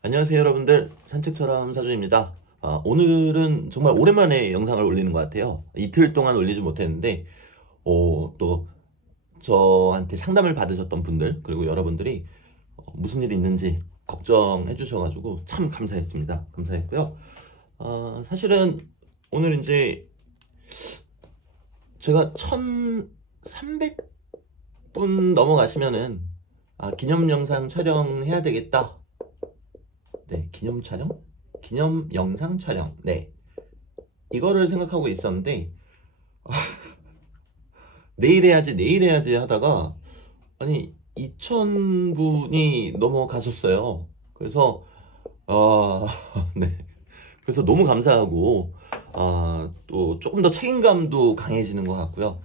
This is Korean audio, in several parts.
안녕하세요 여러분들, 산책처럼 사주입니다. 오늘은 정말 오랜만에 영상을 올리는 것 같아요. 이틀 동안 올리지 못했는데 또 저한테 상담을 받으셨던 분들 그리고 여러분들이 무슨 일이 있는지 걱정해 주셔가지고 참 감사했습니다. 감사했고요. 사실은 오늘 이제 제가 1300분 넘어가시면은 기념 영상 촬영해야 되겠다. 네, 기념 촬영? 기념 영상 촬영. 네. 이거를 생각하고 있었는데, 내일 해야지 하다가, 아니, 2000분이 넘어가셨어요. 그래서, 네. 그래서 너무 감사하고, 또 조금 더 책임감도 강해지는 것 같고요.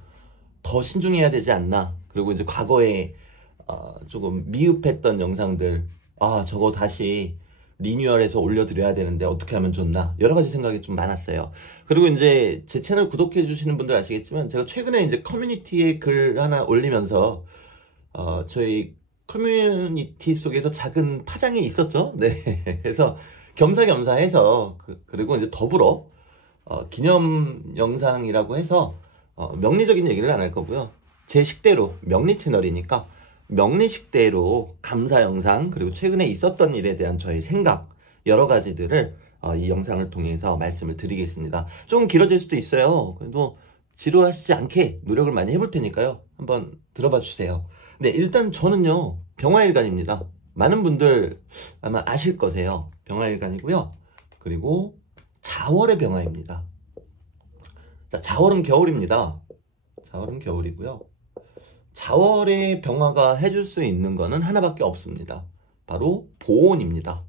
더 신중해야 되지 않나. 그리고 이제 과거에, 조금 미흡했던 영상들, 저거 다시 리뉴얼해서 올려드려야 되는데 어떻게 하면 좋나 여러 가지 생각이 좀 많았어요. 그리고 이제 제 채널 구독해 주시는 분들 아시겠지만 제가 최근에 이제 커뮤니티에 글 하나 올리면서 저희 커뮤니티 속에서 작은 파장이 있었죠. 네. 그래서 겸사겸사해서 그리고 이제 더불어 기념 영상이라고 해서 명리적인 얘기를 안 할 거고요. 제 식대로 명리 채널이니까 명리식대로 감사 영상 그리고 최근에 있었던 일에 대한 저의 생각 여러 가지들을 이 영상을 통해서 말씀을 드리겠습니다. 좀 길어질 수도 있어요. 그래도 지루하시지 않게 노력을 많이 해볼 테니까요. 한번 들어봐 주세요. 네, 일단 저는요 병화일간입니다. 많은 분들 아마 아실 거세요. 병화일간이고요. 그리고 자월의 병화입니다. 자, 자월은 겨울입니다. 자월은 겨울이고요. 자월의 병화가 해줄 수 있는 거는 하나밖에 없습니다. 바로 보온입니다.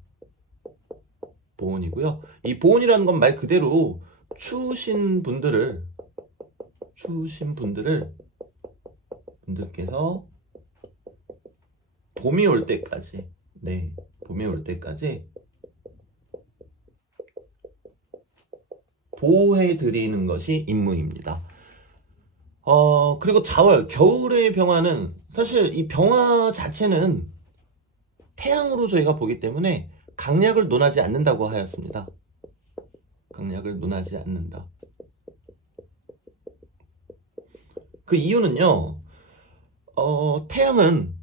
보온이고요. 이 보온이라는 건 말 그대로 추우신 분들께서 봄이 올 때까지, 네, 봄이 올 때까지 보호해 드리는 것이 임무입니다. 그리고 자월, 겨울의 병화는 사실 이 병화 자체는 태양으로 저희가 보기 때문에 강약을 논하지 않는다고 하였습니다. 강약을 논하지 않는다. 그 이유는요, 태양은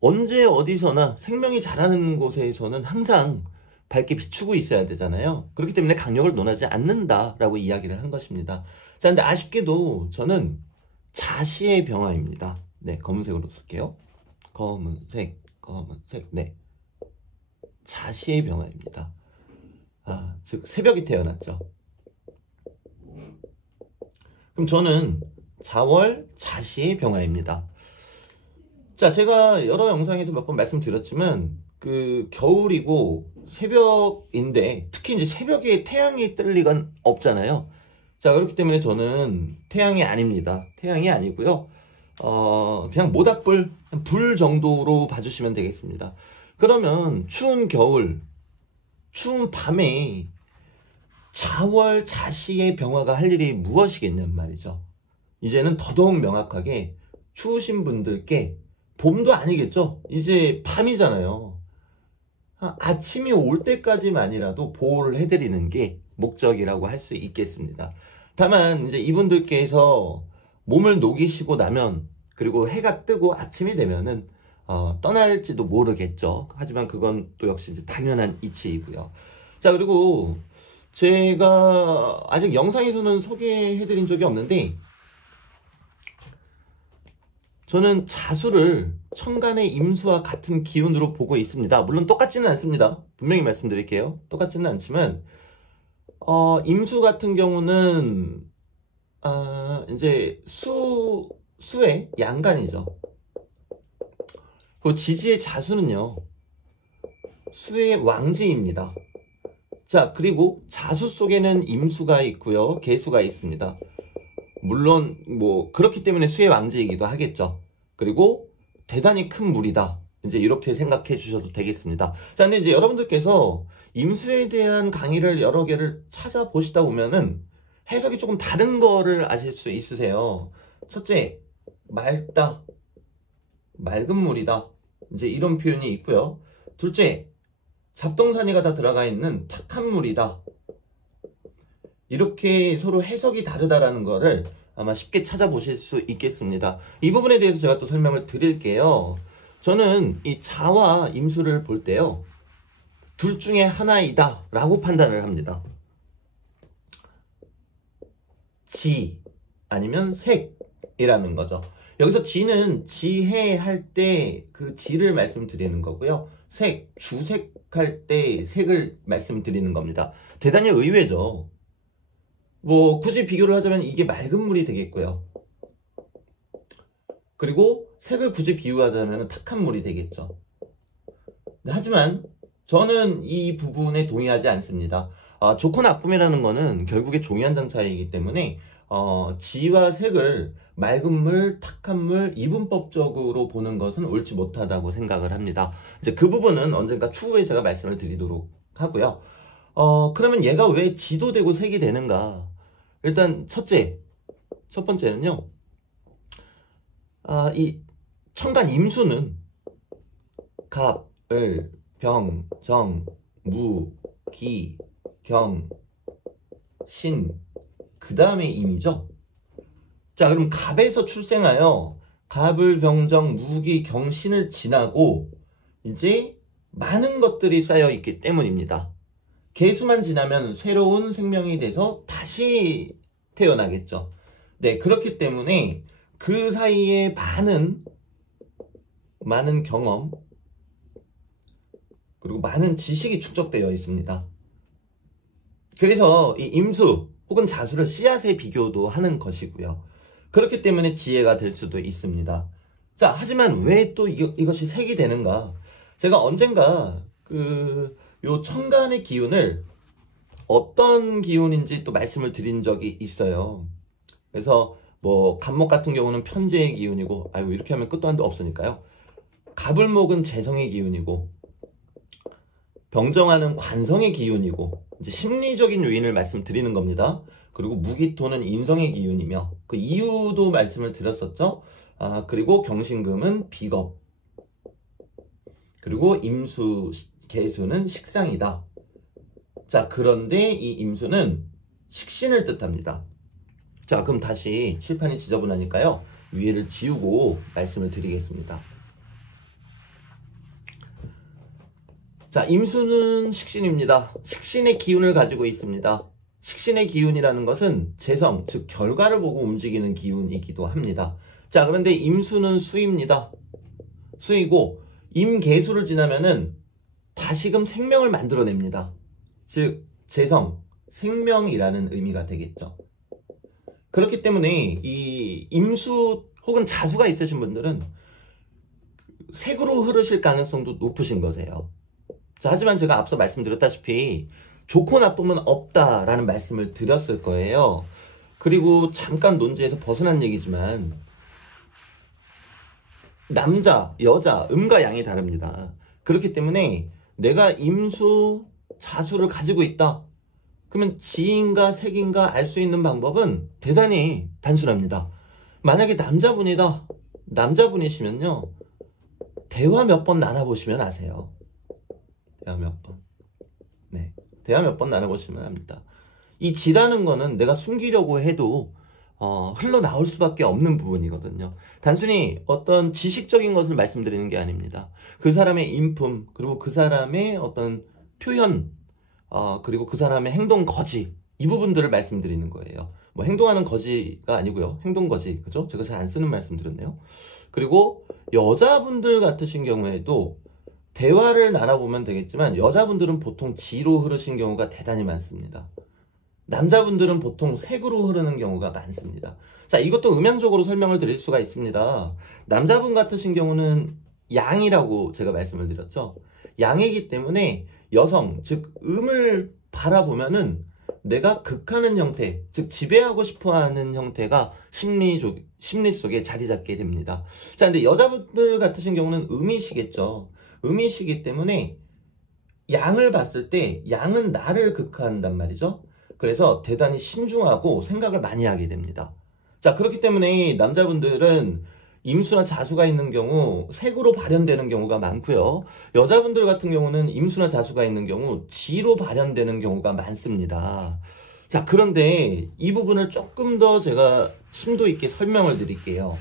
언제 어디서나 생명이 자라는 곳에서는 항상 밝게 비추고 있어야 되잖아요. 그렇기 때문에 강력을 논하지 않는다라고 이야기를 한 것입니다. 자, 근데 아쉽게도 저는 자시의 병화입니다. 네, 검은색으로 쓸게요. 검은색, 네. 자시의 병화입니다. 즉, 새벽이 태어났죠. 그럼 저는 자월 자시의 병화입니다. 자, 제가 여러 영상에서 몇 번 말씀드렸지만, 겨울이고 새벽인데, 특히 이제 새벽에 태양이 뜰 리가 없잖아요. 자, 그렇기 때문에 저는 태양이 아닙니다. 태양이 아니고요. 그냥 모닥불, 불 정도로 봐주시면 되겠습니다. 그러면 추운 겨울, 추운 밤에 자월 자시의 병화가 할 일이 무엇이겠냔 말이죠. 이제는 더더욱 명확하게 추우신 분들께 봄도 아니겠죠. 이제 밤이잖아요. 아침이 올 때까지만이라도 보호를 해드리는 게 목적이라고 할 수 있겠습니다. 다만 이제 이분들께서 몸을 녹이시고 나면 그리고 해가 뜨고 아침이 되면은 떠날지도 모르겠죠. 하지만 그건 또 역시 이제 당연한 이치이고요. 자, 그리고 제가 아직 영상에서는 소개해드린 적이 없는데 저는 자수를 천간의 임수와 같은 기운으로 보고 있습니다. 물론 똑같지는 않습니다. 분명히 말씀드릴게요. 똑같지는 않지만 임수 같은 경우는 이제 수의 양간이죠. 그 지지의 자수는요 수의 왕지입니다. 자, 그리고 자수 속에는 임수가 있고요 계수가 있습니다. 물론 뭐 그렇기 때문에 수의 왕지이기도 하겠죠. 그리고 대단히 큰 물이다, 이제 이렇게 생각해 주셔도 되겠습니다. 자, 근데 이제 여러분들께서 임수에 대한 강의를 여러 개를 찾아보시다 보면은 해석이 조금 다른 거를 아실 수 있으세요. 첫째, 맑다, 맑은 물이다, 이제 이런 표현이 있고요. 둘째, 잡동사니가 다 들어가 있는 탁한 물이다. 이렇게 서로 해석이 다르다라는 거를 아마 쉽게 찾아보실 수 있겠습니다. 이 부분에 대해서 제가 또 설명을 드릴게요. 저는 이 자와 임수를 볼 때요, 둘 중에 하나이다 라고 판단을 합니다. 지 아니면 색이라는 거죠. 여기서 지는 지혜할 때 그 지를 말씀드리는 거고요. 색, 주색할 때 색을 말씀드리는 겁니다. 대단히 의외죠. 뭐 굳이 비교를 하자면 이게 맑은 물이 되겠고요. 그리고 색을 굳이 비유하자면 탁한 물이 되겠죠. 하지만 저는 이 부분에 동의하지 않습니다. 좋고 나쁨이라는 거는 결국에 종이 한 장 차이이기 때문에 지와 색을 맑은 물, 탁한 물, 이분법적으로 보는 것은 옳지 못하다고 생각을 합니다. 이제 그 부분은 언젠가 추후에 제가 말씀을 드리도록 하고요. 그러면 얘가 왜 지도 되고 색이 되는가? 일단 첫 번째는요. 이 천간 임수는 갑, 을, 병, 정, 무, 기, 경, 신, 그 다음에 임이죠. 자, 그럼 갑에서 출생하여 갑을, 병정, 무기, 경신을 지나고 이제 많은 것들이 쌓여 있기 때문입니다. 개수만 지나면 새로운 생명이 돼서 다시 태어나겠죠. 네, 그렇기 때문에 그 사이에 많은 경험 그리고 많은 지식이 축적되어 있습니다. 그래서 이 임수 혹은 자수를 씨앗에 비교도 하는 것이고요. 그렇기 때문에 지혜가 될 수도 있습니다. 자, 하지만 왜 또 이것이 색이 되는가? 제가 언젠가 요 천간의 기운을 어떤 기운인지 또 말씀을 드린 적이 있어요. 그래서 뭐 갑목 같은 경우는 편재의 기운이고, 아이고 이렇게 하면 끝도 한도 없으니까요. 갑을목은 재성의 기운이고, 병정하는 관성의 기운이고, 이제 심리적인 요인을 말씀드리는 겁니다. 그리고 무기토는 인성의 기운이며 그 이유도 말씀을 드렸었죠. 그리고 경신금은 비겁, 그리고 임수, 개수는 식상이다. 자, 그런데 이 임수는 식신을 뜻합니다. 자, 그럼 다시 칠판이 지저분하니까요, 위에를 지우고 말씀을 드리겠습니다. 자, 임수는 식신입니다. 식신의 기운을 가지고 있습니다. 식신의 기운이라는 것은 재성, 즉 결과를 보고 움직이는 기운이기도 합니다. 자, 그런데 임수는 수입니다. 수이고 임계수를 지나면은 다시금 생명을 만들어냅니다. 즉 재성, 생명이라는 의미가 되겠죠. 그렇기 때문에 이 임수 혹은 자수가 있으신 분들은 색으로 흐르실 가능성도 높으신 거세요. 자, 하지만 제가 앞서 말씀드렸다시피 좋고 나쁨은 없다라는 말씀을 드렸을 거예요. 그리고 잠깐 논지에서 벗어난 얘기지만 남자, 여자, 음과 양이 다릅니다. 그렇기 때문에 내가 임수, 자수를 가지고 있다. 그러면 지인가 색인가 알 수 있는 방법은 대단히 단순합니다. 만약에 남자분이다. 남자분이시면요, 대화 몇 번 나눠보시면 아세요. 대화 몇 번. 네, 대화 몇 번 나눠보시면 압니다. 이 지라는 거는 내가 숨기려고 해도 흘러나올 수밖에 없는 부분이거든요. 단순히 어떤 지식적인 것을 말씀드리는 게 아닙니다. 그 사람의 인품, 그리고 그 사람의 어떤 표현, 그리고 그 사람의 행동 거지, 이 부분들을 말씀드리는 거예요. 뭐 행동하는 거지가 아니고요, 행동 거지, 그죠? 제가 잘 안 쓰는 말씀 드렸네요. 그리고 여자분들 같으신 경우에도 대화를 나눠보면 되겠지만 여자분들은 보통 지로 흐르신 경우가 대단히 많습니다. 남자분들은 보통 색으로 흐르는 경우가 많습니다. 자, 이것도 음양적으로 설명을 드릴 수가 있습니다. 남자분 같으신 경우는 양이라고 제가 말씀을 드렸죠. 양이기 때문에 여성, 즉 음을 바라보면은 내가 극하는 형태, 즉 지배하고 싶어하는 형태가 심리 속에 자리 잡게 됩니다. 자, 근데 여자분들 같으신 경우는 음이시겠죠. 음이시기 때문에 양을 봤을 때 양은 나를 극하한단 말이죠. 그래서 대단히 신중하고 생각을 많이 하게 됩니다. 자, 그렇기 때문에 남자분들은 임수나 자수가 있는 경우 색으로 발현되는 경우가 많고요. 여자분들 같은 경우는 임수나 자수가 있는 경우 지로 발현되는 경우가 많습니다. 자, 그런데 이 부분을 조금 더 제가 심도 있게 설명을 드릴게요.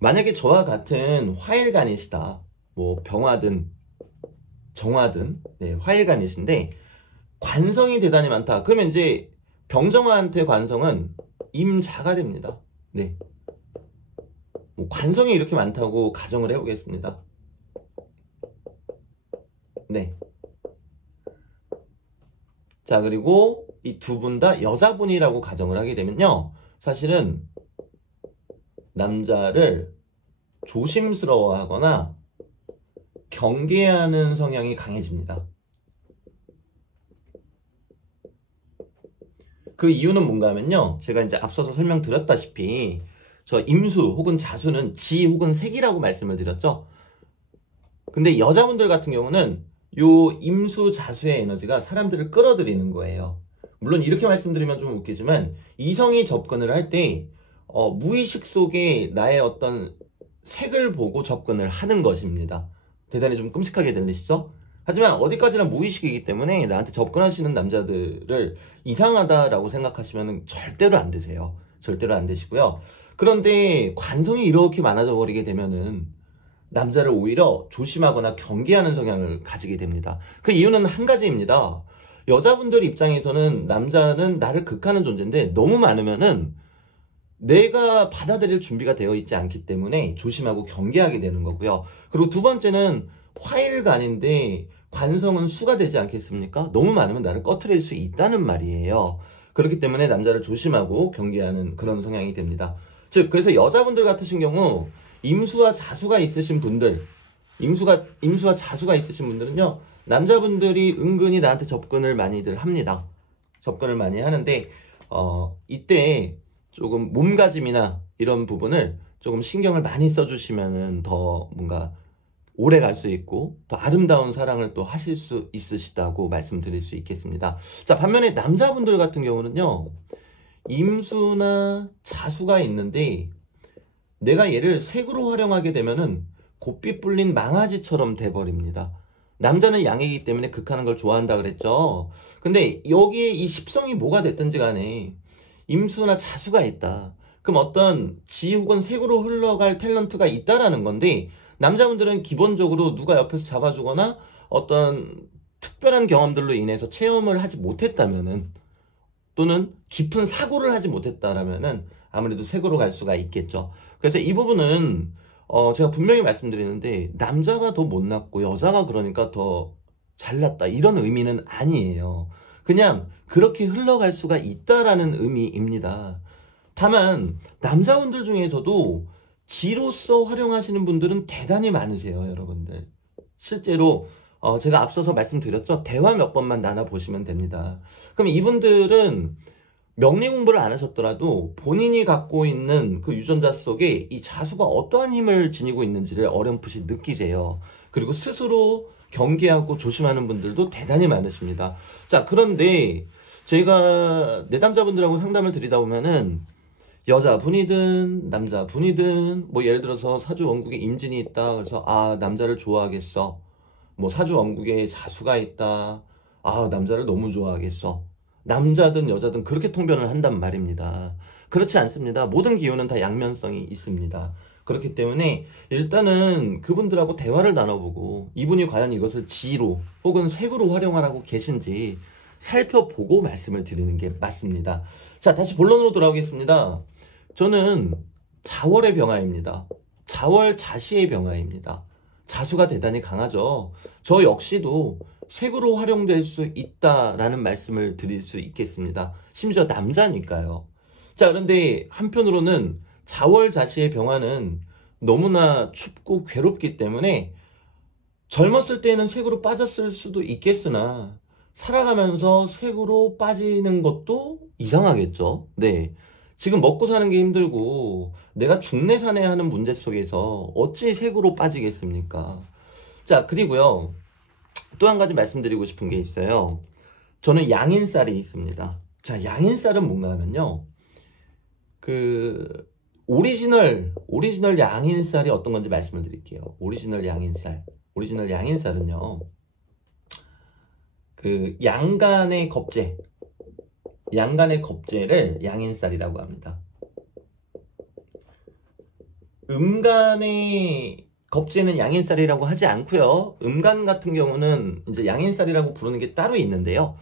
만약에 저와 같은 화일간이시다. 뭐 병화든 정화든 네, 화일간이신데 관성이 대단히 많다. 그러면 이제 병정화한테 관성은 임자가 됩니다. 네. 뭐 관성이 이렇게 많다고 가정을 해보겠습니다. 네. 자, 그리고 이 두 분 다 여자분이라고 가정을 하게 되면요. 사실은 남자를 조심스러워하거나 경계하는 성향이 강해집니다. 그 이유는 뭔가 하면요. 제가 이제 앞서서 설명드렸다시피 저 임수 혹은 자수는 지 혹은 색이라고 말씀을 드렸죠. 근데 여자분들 같은 경우는 요 임수 자수의 에너지가 사람들을 끌어들이는 거예요. 물론 이렇게 말씀드리면 좀 웃기지만 이성이 접근을 할 때 무의식 속에 나의 어떤 색을 보고 접근을 하는 것입니다. 대단히 좀 끔찍하게 들리시죠? 하지만 어디까지나 무의식이기 때문에 나한테 접근하시는 남자들을 이상하다라고 생각하시면 절대로 안 되세요. 절대로 안 되시고요. 그런데 관성이 이렇게 많아져 버리게 되면은 남자를 오히려 조심하거나 경계하는 성향을 가지게 됩니다. 그 이유는 한 가지입니다. 여자분들 입장에서는 남자는 나를 극하는 존재인데 너무 많으면은 내가 받아들일 준비가 되어 있지 않기 때문에 조심하고 경계하게 되는 거고요. 그리고 두 번째는 화일간인데 관성은 수가 되지 않겠습니까? 너무 많으면 나를 꺼트릴 수 있다는 말이에요. 그렇기 때문에 남자를 조심하고 경계하는 그런 성향이 됩니다. 즉, 그래서 여자분들 같으신 경우 임수와 자수가 있으신 분들, 임수와 자수가 있으신 분들은요, 남자분들이 은근히 나한테 접근을 많이들 합니다. 접근을 많이 하는데, 이때 조금 몸가짐이나 이런 부분을 조금 신경을 많이 써주시면은 더 뭔가 오래 갈 수 있고 더 아름다운 사랑을 또 하실 수 있으시다고 말씀드릴 수 있겠습니다. 자, 반면에 남자분들 같은 경우는요, 임수나 자수가 있는데 내가 얘를 색으로 활용하게 되면은 곱비 뿔린 망아지처럼 돼버립니다. 남자는 양이기 때문에 극하는 걸 좋아한다 그랬죠. 근데 여기에 이 십성이 뭐가 됐든지 간에 임수나 자수가 있다. 그럼 어떤 지 혹은 색으로 흘러갈 탤런트가 있다라는 건데, 남자분들은 기본적으로 누가 옆에서 잡아주거나 어떤 특별한 경험들로 인해서 체험을 하지 못했다면은, 또는 깊은 사고를 하지 못했다라면은 아무래도 색으로 갈 수가 있겠죠. 그래서 이 부분은 제가 분명히 말씀드리는데 남자가 더 못났고 여자가 그러니까 더 잘났다 이런 의미는 아니에요. 그냥 그렇게 흘러갈 수가 있다라는 의미입니다. 다만 남자분들 중에서도 지로서 활용하시는 분들은 대단히 많으세요, 여러분들. 실제로 제가 앞서서 말씀드렸죠. 대화 몇 번만 나눠보시면 됩니다. 그럼 이분들은 명리 공부를 안 하셨더라도 본인이 갖고 있는 그 유전자 속에 이 자수가 어떠한 힘을 지니고 있는지를 어렴풋이 느끼세요. 그리고 스스로 경계하고 조심하는 분들도 대단히 많으십니다. 자, 그런데 저희가 내담자분들하고 상담을 드리다 보면은 여자분이든 남자분이든 뭐 예를 들어서 사주 원국에 임진이 있다. 그래서 아, 남자를 좋아하겠어. 뭐 사주 원국에 자수가 있다. 아, 남자를 너무 좋아하겠어. 남자든 여자든 그렇게 통변을 한단 말입니다. 그렇지 않습니다. 모든 기운은 다 양면성이 있습니다. 그렇기 때문에 일단은 그분들하고 대화를 나눠보고 이분이 과연 이것을 지로 혹은 색으로 활용하라고 계신지 살펴보고 말씀을 드리는 게 맞습니다. 자, 다시 본론으로 돌아오겠습니다. 저는 자월의 병화입니다. 자월 자시의 병화입니다. 자수가 대단히 강하죠. 저 역시도 색으로 활용될 수 있다라는 말씀을 드릴 수 있겠습니다. 심지어 남자니까요. 자, 그런데 한편으로는 자월 자시의 병화는 너무나 춥고 괴롭기 때문에 젊었을 때는 색으로 빠졌을 수도 있겠으나 살아가면서 색으로 빠지는 것도 이상하겠죠. 네. 지금 먹고 사는 게 힘들고 내가 중내산해 하는 문제 속에서 어찌 색으로 빠지겠습니까? 자, 그리고요. 또 한 가지 말씀드리고 싶은 게 있어요. 저는 양인살이 있습니다. 자, 양인살은 뭔가 하면요. 그 오리지널 양인쌀이 어떤 건지 말씀을 드릴게요. 오리지널 양인쌀은요, 그 양간의 겁재를 양인쌀이라고 합니다. 음간의 겁재는 양인쌀이라고 하지 않고요. 음간 같은 경우는 이제 양인쌀이라고 부르는 게 따로 있는데요.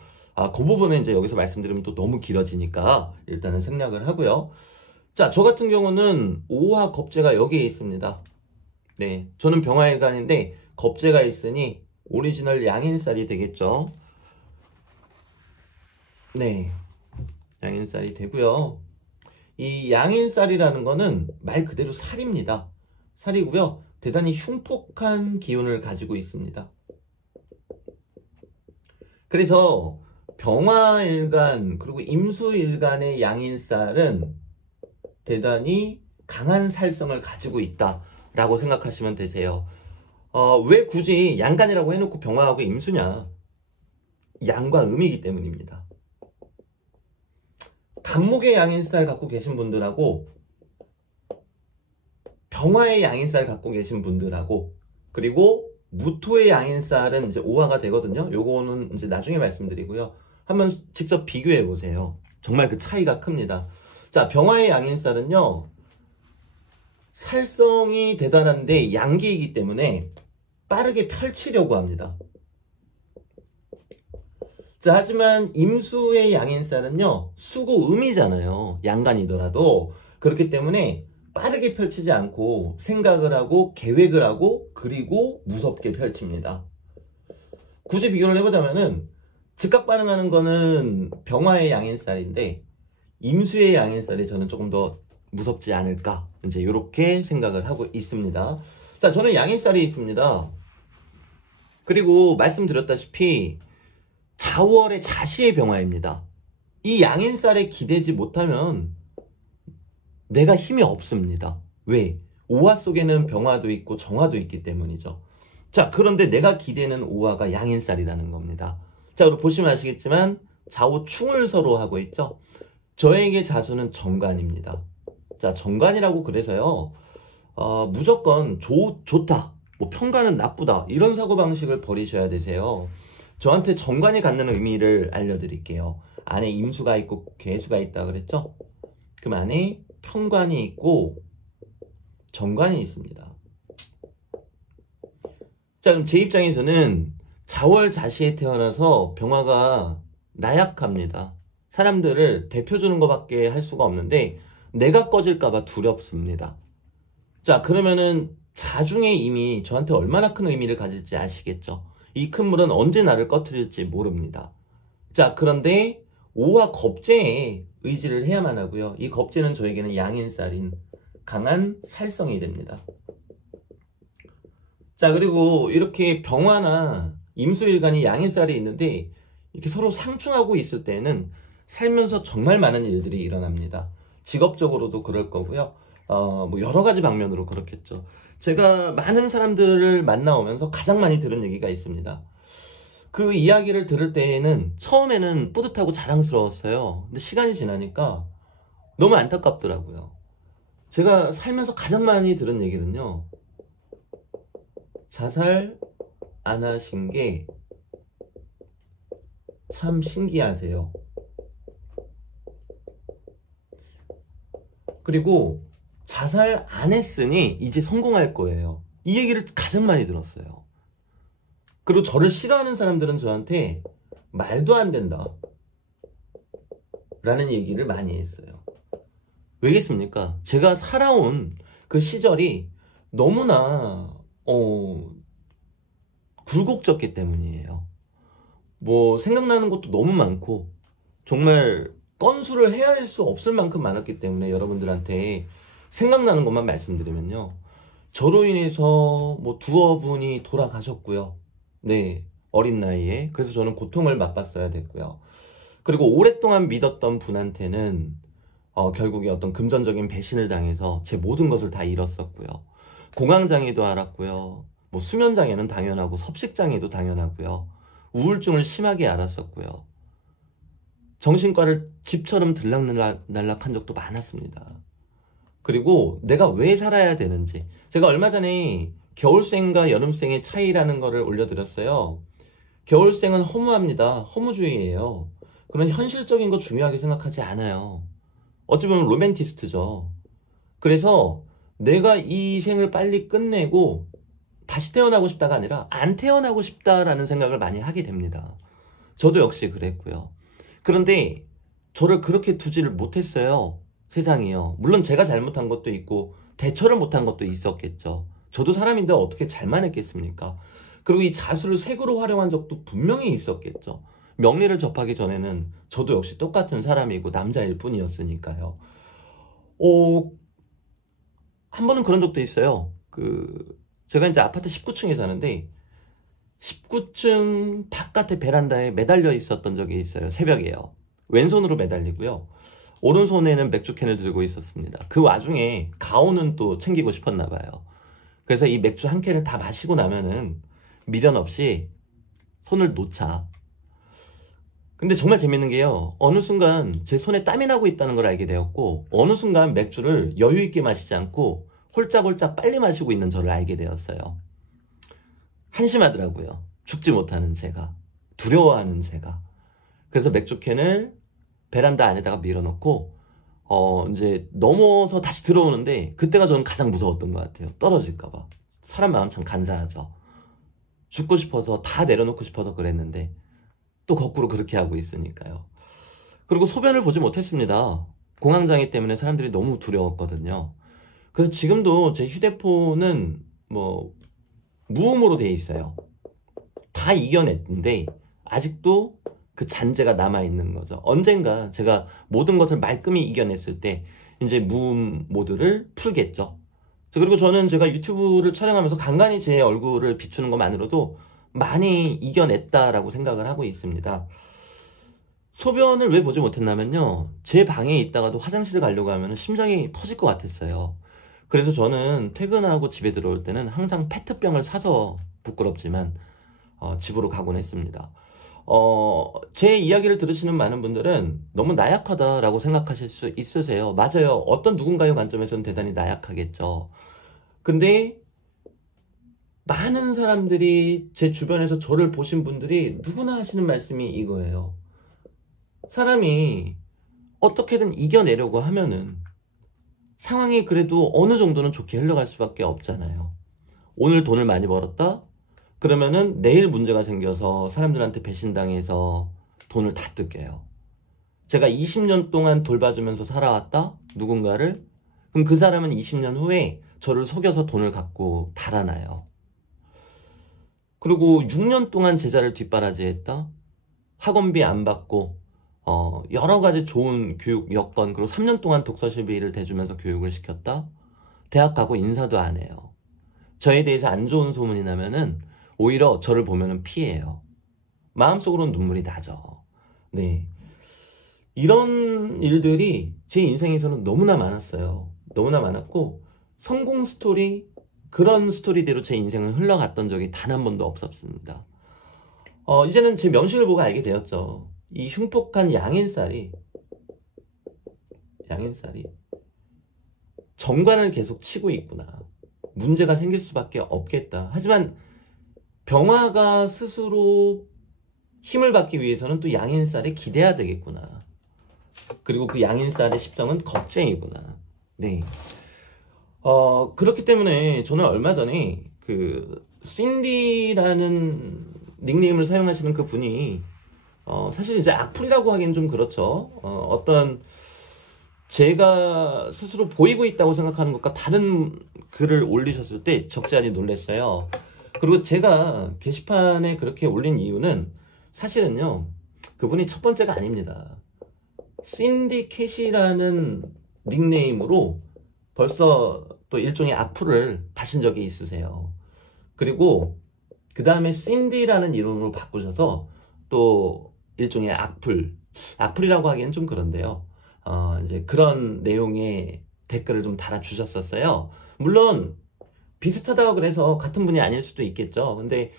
그 부분은 이제 여기서 말씀드리면 또 너무 길어지니까 일단은 생략을 하고요. 자, 저 같은 경우는 오화 겁재가 여기에 있습니다. 네, 저는 병화일간인데 겁재가 있으니 오리지널 양인쌀이 되겠죠. 네, 양인쌀이 되고요. 이 양인쌀이라는 거는 말 그대로 쌀입니다. 쌀이고요. 대단히 흉폭한 기운을 가지고 있습니다. 그래서 병화일간 그리고 임수일간의 양인쌀은 대단히 강한 살성을 가지고 있다라고 생각하시면 되세요. 왜 굳이 양간이라고 해놓고 병화하고 임수냐? 양과 음이기 때문입니다. 간목의 양인쌀 갖고 계신 분들하고 병화의 양인쌀 갖고 계신 분들하고 그리고 무토의 양인쌀은 이제 오화가 되거든요. 요거는 이제 나중에 말씀드리고요. 한번 직접 비교해 보세요. 정말 그 차이가 큽니다. 자, 병화의 양인쌀은요, 살성이 대단한데 양기이기 때문에 빠르게 펼치려고 합니다. 자, 하지만 임수의 양인쌀은요, 수고 음이잖아요. 양간이더라도. 그렇기 때문에 빠르게 펼치지 않고 생각을 하고 계획을 하고 그리고 무섭게 펼칩니다. 굳이 비교를 해보자면은 즉각 반응하는 거는 병화의 양인쌀인데 임수의 양인쌀이 저는 조금 더 무섭지 않을까, 이제 이렇게 생각을 하고 있습니다. 자, 저는 양인쌀이 있습니다. 그리고 말씀드렸다시피 자월의 자시의 병화입니다. 이 양인쌀에 기대지 못하면 내가 힘이 없습니다. 왜? 오화 속에는 병화도 있고 정화도 있기 때문이죠. 자, 그런데 내가 기대는 오화가 양인쌀이라는 겁니다. 자, 그리고 보시면 아시겠지만 좌우충을 서로 하고 있죠. 저에게 자수는 정관입니다. 자, 정관이라고 그래서요, 무조건 좋다, 뭐 평가는 나쁘다, 이런 사고방식을 버리셔야 되세요. 저한테 정관이 갖는 의미를 알려드릴게요. 안에 임수가 있고 괴수가 있다 그랬죠? 그럼 안에 편관이 있고 정관이 있습니다. 자, 그럼 제 입장에서는 자월 자시에 태어나서 병화가 나약합니다. 사람들을 대표주는 것밖에 할 수가 없는데 내가 꺼질까봐 두렵습니다. 자, 그러면은 자중의 힘이 저한테 얼마나 큰 의미를 가질지 아시겠죠? 이 큰 물은 언제 나를 꺼트릴지 모릅니다. 자, 그런데 오화 겁재에 의지를 해야만 하고요. 이 겁재는 저에게는 양인쌀인 강한 살성이 됩니다. 자, 그리고 이렇게 병화나 임수일간이 양인쌀이 있는데 이렇게 서로 상충하고 있을 때는 살면서 정말 많은 일들이 일어납니다. 직업적으로도 그럴 거고요. 뭐 여러 가지 방면으로 그렇겠죠. 제가 많은 사람들을 만나오면서 가장 많이 들은 얘기가 있습니다. 그 이야기를 들을 때에는 처음에는 뿌듯하고 자랑스러웠어요. 근데 시간이 지나니까 너무 안타깝더라고요. 제가 살면서 가장 많이 들은 얘기는요, 자살 안 하신 게 참 신기하세요. 그리고 자살 안 했으니 이제 성공할 거예요. 이 얘기를 가장 많이 들었어요. 그리고 저를 싫어하는 사람들은 저한테 말도 안 된다 라는 얘기를 많이 했어요. 왜겠습니까? 제가 살아온 그 시절이 너무나 굴곡졌기 때문이에요. 뭐 생각나는 것도 너무 많고 정말 건수를 헤아릴 수 없을 만큼 많았기 때문에 여러분들한테 생각나는 것만 말씀드리면요, 저로 인해서 뭐 두어 분이 돌아가셨고요. 네, 어린 나이에. 그래서 저는 고통을 맛봤어야 됐고요. 그리고 오랫동안 믿었던 분한테는 결국에 어떤 금전적인 배신을 당해서 제 모든 것을 다 잃었었고요. 공황장애도 앓았고요. 뭐 수면장애는 당연하고 섭식장애도 당연하고요. 우울증을 심하게 앓았었고요. 정신과를 집처럼 들락날락한 적도 많았습니다. 그리고 내가 왜 살아야 되는지. 제가 얼마 전에 겨울생과 여름생의 차이라는 거를 올려드렸어요. 겨울생은 허무합니다. 허무주의예요. 그런 현실적인 거 중요하게 생각하지 않아요. 어찌 보면 로맨티스트죠. 그래서 내가 이 생을 빨리 끝내고 다시 태어나고 싶다가 아니라 안 태어나고 싶다라는 생각을 많이 하게 됩니다. 저도 역시 그랬고요. 그런데 저를 그렇게 두지를 못했어요. 세상이요. 물론 제가 잘못한 것도 있고 대처를 못한 것도 있었겠죠. 저도 사람인데 어떻게 잘만 했겠습니까? 그리고 이 자수를 색으로 활용한 적도 분명히 있었겠죠. 명리를 접하기 전에는 저도 역시 똑같은 사람이고 남자일 뿐이었으니까요. 한 번은 그런 적도 있어요. 제가 이제 아파트 19층에 사는데 19층 바깥에 베란다에 매달려 있었던 적이 있어요. 새벽에요. 왼손으로 매달리고요. 오른손에는 맥주캔을 들고 있었습니다. 그 와중에 가오는 또 챙기고 싶었나 봐요. 그래서 이 맥주 한 캔을 다 마시고 나면은 미련 없이 손을 놓자. 근데 정말 재밌는 게요. 어느 순간 제 손에 땀이 나고 있다는 걸 알게 되었고 어느 순간 맥주를 여유 있게 마시지 않고 홀짝홀짝 빨리 마시고 있는 저를 알게 되었어요. 한심하더라고요. 죽지 못하는 제가. 두려워하는 제가. 그래서 맥주캔을 베란다 안에다가 밀어놓고 이제 넘어서 다시 들어오는데 그때가 저는 가장 무서웠던 것 같아요. 떨어질까봐. 사람 마음 참 간사하죠. 죽고 싶어서 다 내려놓고 싶어서 그랬는데 또 거꾸로 그렇게 하고 있으니까요. 그리고 소변을 보지 못했습니다. 공황장애 때문에 사람들이 너무 두려웠거든요. 그래서 지금도 제 휴대폰은 무음으로 돼 있어요. 다 이겨냈는데 아직도 그 잔재가 남아있는 거죠. 언젠가 제가 모든 것을 말끔히 이겨냈을 때 이제 무음 모드를 풀겠죠. 그리고 저는 제가 유튜브를 촬영하면서 간간히 제 얼굴을 비추는 것만으로도 많이 이겨냈다라고 생각을 하고 있습니다. 소변을 왜 보지 못했냐면요. 제 방에 있다가도 화장실을 가려고 하면 심장이 터질 것 같았어요. 그래서 저는 퇴근하고 집에 들어올 때는 항상 페트병을 사서 부끄럽지만 집으로 가곤 했습니다. 제 이야기를 들으시는 많은 분들은 너무 나약하다라고 생각하실 수 있으세요. 맞아요. 어떤 누군가의 관점에서는 대단히 나약하겠죠. 근데 많은 사람들이 제 주변에서 저를 보신 분들이 누구나 하시는 말씀이 이거예요. 사람이 어떻게든 이겨내려고 하면은 상황이 그래도 어느 정도는 좋게 흘러갈 수밖에 없잖아요. 오늘 돈을 많이 벌었다? 그러면은 내일 문제가 생겨서 사람들한테 배신당해서 돈을 다 뜯겨요. 제가 20년 동안 돌봐주면서 살아왔다? 누군가를? 그럼 그 사람은 20년 후에 저를 속여서 돈을 갖고 달아나요. 그리고 6년 동안 제자를 뒷바라지했다? 학원비 안 받고 여러 가지 좋은 교육 여건, 그리고 3년 동안 독서실비를 대주면서 교육을 시켰다? 대학 가고 인사도 안 해요. 저에 대해서 안 좋은 소문이 나면은 오히려 저를 보면은 피해요. 마음속으로는 눈물이 나죠. 네. 이런 일들이 제 인생에서는 너무나 많았어요. 너무나 많았고, 성공 스토리, 그런 스토리대로 제 인생은 흘러갔던 적이 단 한 번도 없었습니다. 이제는 제 명식을 보고 알게 되었죠. 이 흉폭한 양인살이 정관을 계속 치고 있구나. 문제가 생길 수밖에 없겠다. 하지만 병화가 스스로 힘을 받기 위해서는 또 양인살에 기대야 되겠구나. 그리고 그 양인살의 십성은 겁쟁이구나. 네. 그렇기 때문에 저는 얼마 전에 신디라는 닉네임을 사용하시는 그 분이 사실 이제 악플이라고 하기는 좀 그렇죠. 어떤 제가 스스로 보이고 있다고 생각하는 것과 다른 글을 올리셨을 때 적지 않게 놀랐어요. 그리고 제가 게시판에 그렇게 올린 이유는 사실은요, 그분이 첫 번째가 아닙니다. 신디캣이라는 닉네임으로 벌써 또 일종의 악플을 다신 적이 있으세요. 그리고 그 다음에 신디라는 이름으로 바꾸셔서 또 일종의 악플이라고 하기엔 좀 그런데요. 이제 그런 내용의 댓글을 좀 달아주셨었어요. 물론 비슷하다고 그래서 같은 분이 아닐 수도 있겠죠. 근데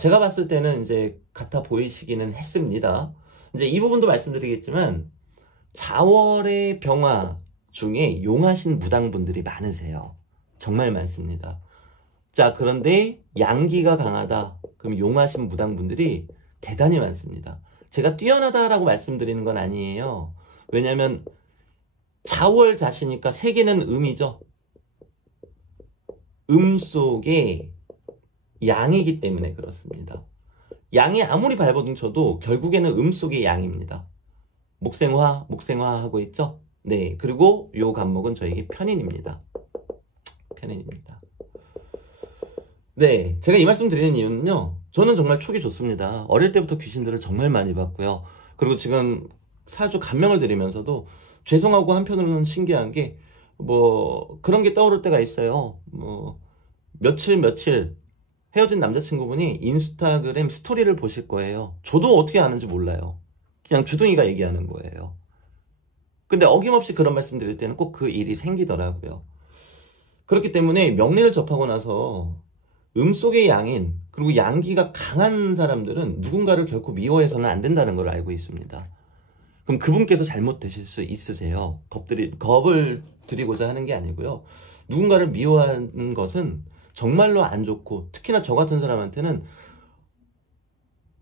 제가 봤을 때는 이제 같아 보이시기는 했습니다. 이제 이 부분도 말씀드리겠지만 자월의 병화 중에 용하신 무당분들이 많으세요. 정말 많습니다. 자, 그런데 양기가 강하다. 그럼 용하신 무당분들이 대단히 많습니다. 제가 뛰어나다라고 말씀드리는 건 아니에요. 왜냐하면 자월 자시니까 세계는 음이죠. 음 속에 양이기 때문에 그렇습니다. 양이 아무리 발버둥 쳐도 결국에는 음 속의 양입니다. 목생화 하고 있죠? 네, 그리고 요 간목은 저에게 편인입니다. 편인입니다. 네, 제가 이 말씀 드리는 이유는요, 저는 정말 촉이 좋습니다. 어릴 때부터 귀신들을 정말 많이 봤고요. 그리고 지금 사주 감명을 드리면서도 죄송하고 한편으로는 신기한 게 뭐 그런 게 떠오를 때가 있어요. 뭐 며칠 헤어진 남자친구분이 인스타그램 스토리를 보실 거예요. 저도 어떻게 아는지 몰라요. 그냥 주둥이가 얘기하는 거예요. 근데 어김없이 그런 말씀 드릴 때는 꼭 그 일이 생기더라고요. 그렇기 때문에 명리를 접하고 나서 음 속의 양인, 그리고 양기가 강한 사람들은 누군가를 결코 미워해서는 안 된다는 걸 알고 있습니다. 그럼 그분께서 잘못되실 수 있으세요. 겁을 드리고자 하는 게 아니고요. 누군가를 미워하는 것은 정말로 안 좋고, 특히나 저 같은 사람한테는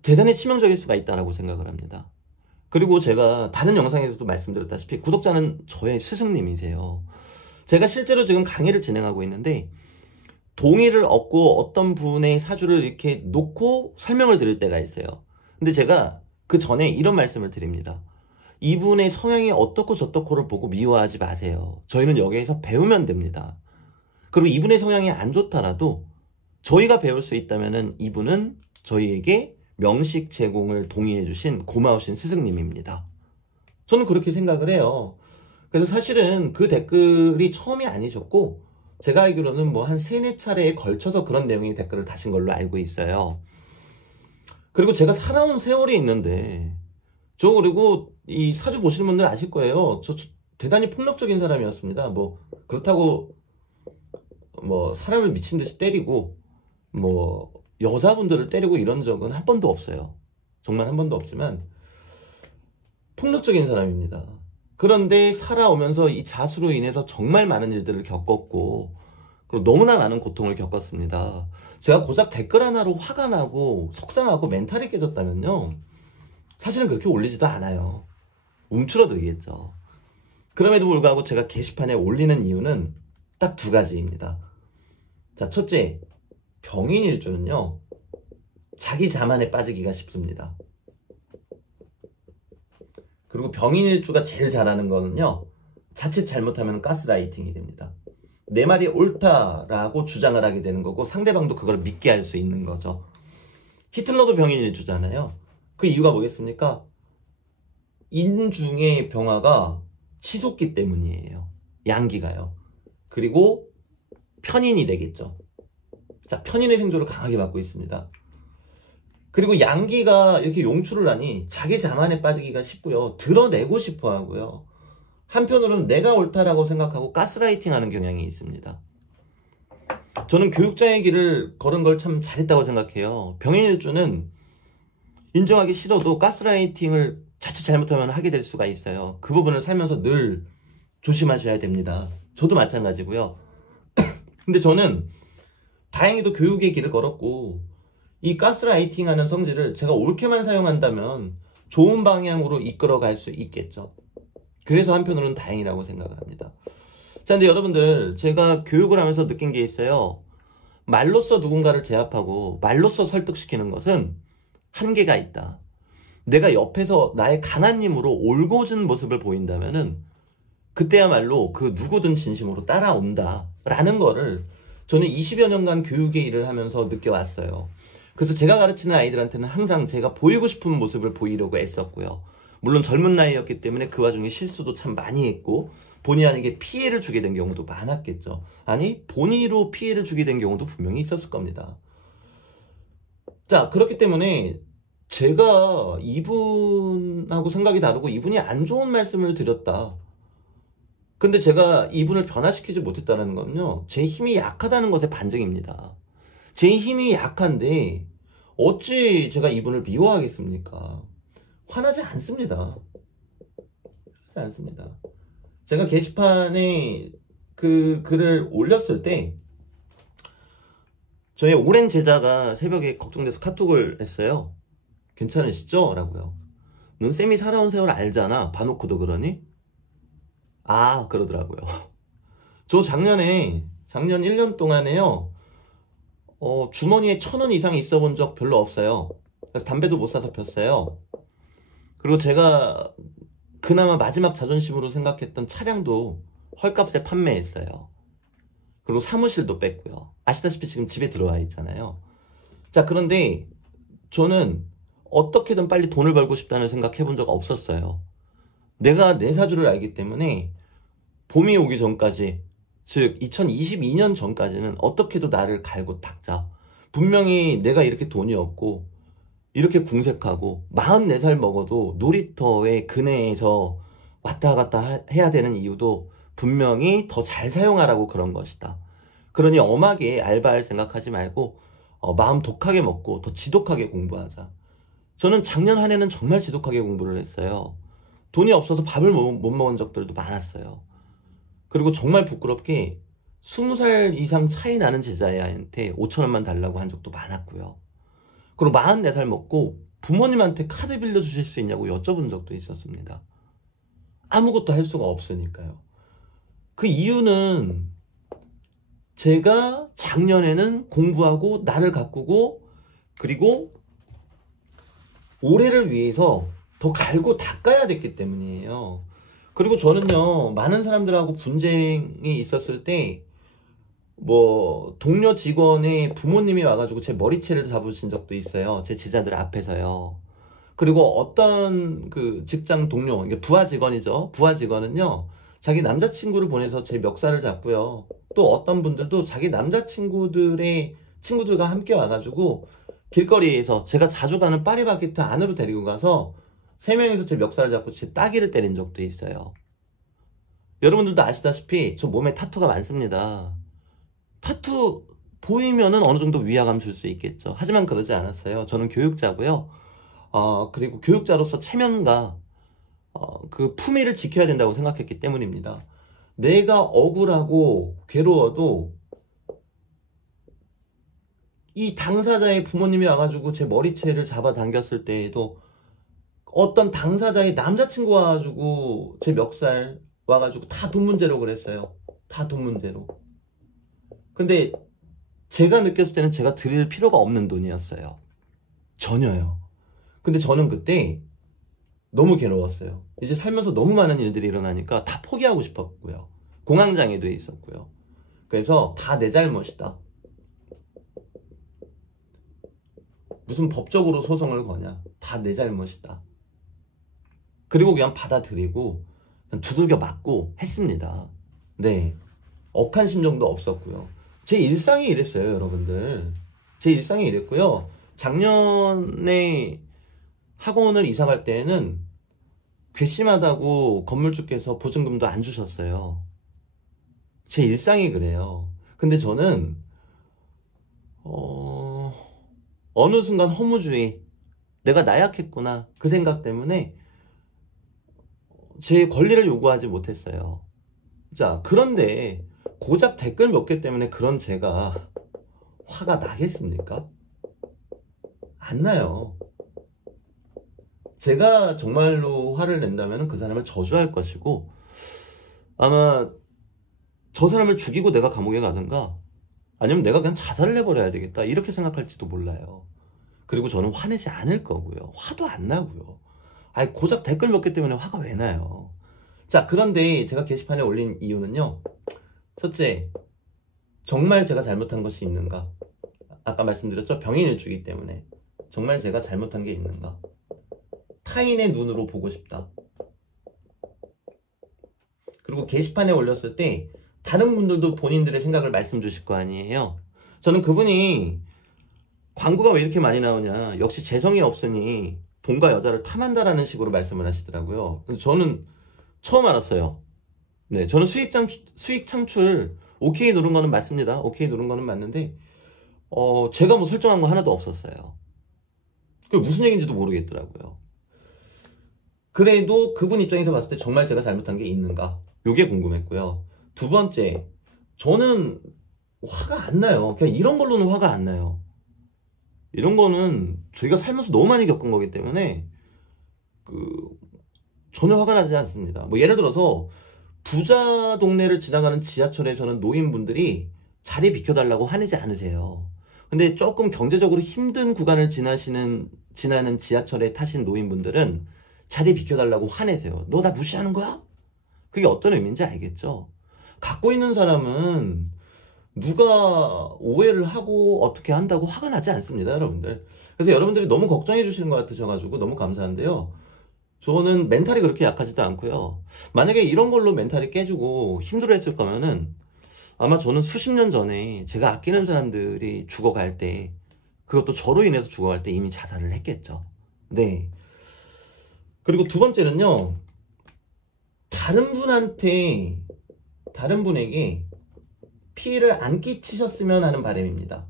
대단히 치명적일 수가 있다고 생각을 합니다. 그리고 제가 다른 영상에서도 말씀드렸다시피 구독자는 저의 스승님이세요. 제가 실제로 지금 강의를 진행하고 있는데 동의를 얻고 어떤 분의 사주를 이렇게 놓고 설명을 드릴 때가 있어요. 근데 제가 그 전에 이런 말씀을 드립니다. 이분의 성향이 어떻고 저떻고를 보고 미워하지 마세요. 저희는 여기에서 배우면 됩니다. 그리고 이분의 성향이 안 좋더라도 저희가 배울 수 있다면 이분은 저희에게 명식 제공을 동의해 주신 고마우신 스승님입니다. 저는 그렇게 생각을 해요. 그래서 사실은 그 댓글이 처음이 아니셨고, 제가 알기로는 뭐 한 3-4차례에 걸쳐서 그런 내용의 댓글을 다신 걸로 알고 있어요. 그리고 제가 살아온 세월이 있는데, 그리고 이 사주 보시는 분들 아실 거예요. 저 대단히 폭력적인 사람이었습니다. 뭐 그렇다고 뭐 사람을 미친 듯이 때리고 뭐 여자분들을 때리고 이런 적은 한 번도 없어요. 정말 한 번도 없지만 폭력적인 사람입니다. 그런데 살아오면서 이 자수로 인해서 정말 많은 일들을 겪었고, 그리고 너무나 많은 고통을 겪었습니다. 제가 고작 댓글 하나로 화가 나고 속상하고 멘탈이 깨졌다면요, 사실은 그렇게 올리지도 않아요. 움츠러들겠죠. 그럼에도 불구하고 제가 게시판에 올리는 이유는 딱 2가지입니다. 자, 첫째, 병인일주는요, 자기 자만에 빠지기가 쉽습니다. 그리고 병인일주가 제일 잘하는 거는요, 자칫 잘못하면 가스라이팅이 됩니다. 내 말이 옳다라고 주장을 하게 되는 거고, 상대방도 그걸 믿게 할 수 있는 거죠. 히틀러도 병인일주잖아요. 그 이유가 뭐겠습니까? 인중의 병화가 치솟기 때문이에요. 양기가요. 그리고 편인이 되겠죠. 자, 편인의 생조를 강하게 받고 있습니다. 그리고 양기가 이렇게 용출을 하니 자기 자만에 빠지기가 쉽고요. 드러내고 싶어 하고요. 한편으로는 내가 옳다라고 생각하고 가스라이팅 하는 경향이 있습니다. 저는 교육자의 길을 걸은 걸 참 잘했다고 생각해요. 병인일주는 인정하기 싫어도 가스라이팅을 자칫 잘못하면 하게 될 수가 있어요. 그 부분을 살면서 늘 조심하셔야 됩니다. 저도 마찬가지고요. 근데 저는 다행히도 교육의 길을 걸었고, 이 가스라이팅 하는 성질을 제가 옳게만 사용한다면 좋은 방향으로 이끌어 갈 수 있겠죠. 그래서 한편으로는 다행이라고 생각을 합니다. 자, 근데 여러분들, 제가 교육을 하면서 느낀 게 있어요. 말로써 누군가를 제압하고 말로써 설득시키는 것은 한계가 있다. 내가 옆에서 나의 강한 힘으로 올곧은 모습을 보인다면은 그때야말로 그 누구든 진심으로 따라온다 라는 거를 저는 20여 년간 교육의 일을 하면서 느껴왔어요. 그래서 제가 가르치는 아이들한테는 항상 제가 보이고 싶은 모습을 보이려고 애썼고요. 물론 젊은 나이였기 때문에 그 와중에 실수도 참 많이 했고, 본의 아니게 피해를 주게 된 경우도 많았겠죠. 아니, 본의로 피해를 주게 된 경우도 분명히 있었을 겁니다. 자, 그렇기 때문에 제가 이분하고 생각이 다르고 이분이 안 좋은 말씀을 드렸다. 근데 제가 이분을 변화시키지 못했다는 건요, 제 힘이 약하다는 것의 반증입니다. 제 힘이 약한데 어찌 제가 이분을 미워하겠습니까? 화나지 않습니다. 화나지 않습니다. 제가 게시판에 그 글을 올렸을 때 저희 오랜 제자가 새벽에 걱정돼서 카톡을 했어요. 괜찮으시죠? 라고요. 넌 쌤이 살아온 세월 알잖아. 봐놓고도 그러니? 아, 그러더라고요. 저 작년 1년 동안에요. 주머니에 1,000원 이상 있어 본 적 별로 없어요. 그래서 담배도 못 사서 폈어요. 그리고 제가 그나마 마지막 자존심으로 생각했던 차량도 헐값에 판매했어요. 그리고 사무실도 뺐고요. 아시다시피 지금 집에 들어와 있잖아요. 자, 그런데 저는 어떻게든 빨리 돈을 벌고 싶다는 생각 해본 적 없었어요. 내가 내 사주를 알기 때문에 봄이 오기 전까지, 즉 2022년 전까지는 어떻게든 나를 갈고 닦자. 분명히 내가 이렇게 돈이 없고 이렇게 궁색하고 44살 먹어도 놀이터의 근해에서 왔다 갔다 해야 되는 이유도 분명히 더 잘 사용하라고 그런 것이다. 그러니 엄하게 알바할 생각하지 말고 마음 독하게 먹고 더 지독하게 공부하자. 저는 작년 한 해는 정말 지독하게 공부를 했어요. 돈이 없어서 밥을 못 먹은 적들도 많았어요. 그리고 정말 부끄럽게 20살 이상 차이 나는 제자애한테 5,000원만 달라고 한 적도 많았고요. 그리고 44살 먹고 부모님한테 카드 빌려주실 수 있냐고 여쭤본 적도 있었습니다. 아무것도 할 수가 없으니까요. 그 이유는 제가 작년에는 공부하고 나를 가꾸고 그리고 올해를 위해서 더 갈고 닦아야 됐기 때문이에요. 그리고 저는요, 많은 사람들하고 분쟁이 있었을 때 뭐 동료 직원의 부모님이 와가지고 제 머리채를 잡으신 적도 있어요. 제 제자들 앞에서요. 그리고 어떤 그 직장 동료, 이게 부하 직원이죠. 부하 직원은요, 자기 남자친구를 보내서 제 멱살을 잡고요. 또 어떤 분들도 자기 남자친구들의 친구들과 함께 와가지고 길거리에서 제가 자주 가는 파리바게트 안으로 데리고 가서 3명이서 제 멱살을 잡고 제 따귀를 때린 적도 있어요. 여러분들도 아시다시피 저 몸에 타투가 많습니다. 타투 보이면은 어느 정도 위화감 줄 수 있겠죠. 하지만 그러지 않았어요. 저는 교육자고요. 그리고 교육자로서 체면과 그 품위를 지켜야 된다고 생각했기 때문입니다. 내가 억울하고 괴로워도 이 당사자의 부모님이 와가지고 제 머리채를 잡아당겼을 때에도 어떤 당사자의 남자친구 와가지고 제 멱살 와가지고 다 돈 문제로 그랬어요. 다 돈 문제로. 근데 제가 느꼈을 때는 제가 드릴 필요가 없는 돈이었어요. 전혀요. 근데 저는 그때 너무 괴로웠어요. 이제 살면서 너무 많은 일들이 일어나니까 다 포기하고 싶었고요. 공황장애도 있었고요. 그래서 다 내 잘못이다. 무슨 법적으로 소송을 거냐. 다 내 잘못이다. 그리고 그냥 받아들이고 그냥 두들겨 맞고 했습니다. 네. 억한 심정도 없었고요. 제 일상이 이랬어요, 여러분들. 제 일상이 이랬고요. 작년에 학원을 이사 갈 때에는 괘씸하다고 건물주께서 보증금도 안 주셨어요. 제 일상이 그래요. 근데 저는 어느 순간 허무주의, 내가 나약했구나, 그 생각 때문에 제 권리를 요구하지 못했어요. 자, 그런데 고작 댓글 몇 개 때문에 그런 제가 화가 나겠습니까? 안 나요. 제가 정말로 화를 낸다면 그 사람을 저주할 것이고, 아마 저 사람을 죽이고 내가 감옥에 가든가 아니면 내가 그냥 자살을 해버려야 되겠다 이렇게 생각할지도 몰라요. 그리고 저는 화내지 않을 거고요. 화도 안 나고요. 아니, 고작 댓글 몇 개 때문에 화가 왜 나요? 자, 그런데 제가 게시판에 올린 이유는요, 첫째, 정말 제가 잘못한 것이 있는가? 아까 말씀드렸죠? 병인일주이기 때문에 정말 제가 잘못한 게 있는가? 타인의 눈으로 보고 싶다. 그리고 게시판에 올렸을 때 다른 분들도 본인들의 생각을 말씀 주실 거 아니에요. 저는 그분이 광고가 왜 이렇게 많이 나오냐, 역시 재성이 없으니 돈과 여자를 탐한다라는 식으로 말씀을 하시더라고요. 그래서 저는 처음 알았어요. 네, 저는 수익 창출 OK 누른 거는 맞습니다. OK 누른 거는 맞는데 제가 뭐 설정한 거 하나도 없었어요. 그게 무슨 얘기인지도 모르겠더라고요. 그래도 그분 입장에서 봤을 때 정말 제가 잘못한 게 있는가? 요게 궁금했고요. 두 번째, 저는 화가 안 나요. 그냥 이런 걸로는 화가 안 나요. 이런 거는 저희가 살면서 너무 많이 겪은 거기 때문에 그 전혀 화가 나지 않습니다. 뭐 예를 들어서 부자 동네를 지나가는 지하철에서는 노인분들이 자리 비켜달라고 화내지 않으세요. 근데 조금 경제적으로 힘든 구간을 지나는 지하철에 타신 노인분들은 자리 비켜달라고 화내세요. 너 나 무시하는 거야? 그게 어떤 의미인지 알겠죠? 갖고 있는 사람은 누가 오해를 하고 어떻게 한다고 화가 나지 않습니다, 여러분들. 그래서 여러분들이 너무 걱정해 주시는 것 같으셔가지고 너무 감사한데요. 저는 멘탈이 그렇게 약하지도 않고요. 만약에 이런 걸로 멘탈이 깨지고 힘들어 했을 거면은 아마 저는 수십 년 전에 제가 아끼는 사람들이 죽어갈 때, 그것도 저로 인해서 죽어갈 때 이미 자살을 했겠죠. 네. 그리고 두 번째는요, 다른 분에게 피해를 안 끼치셨으면 하는 바람입니다.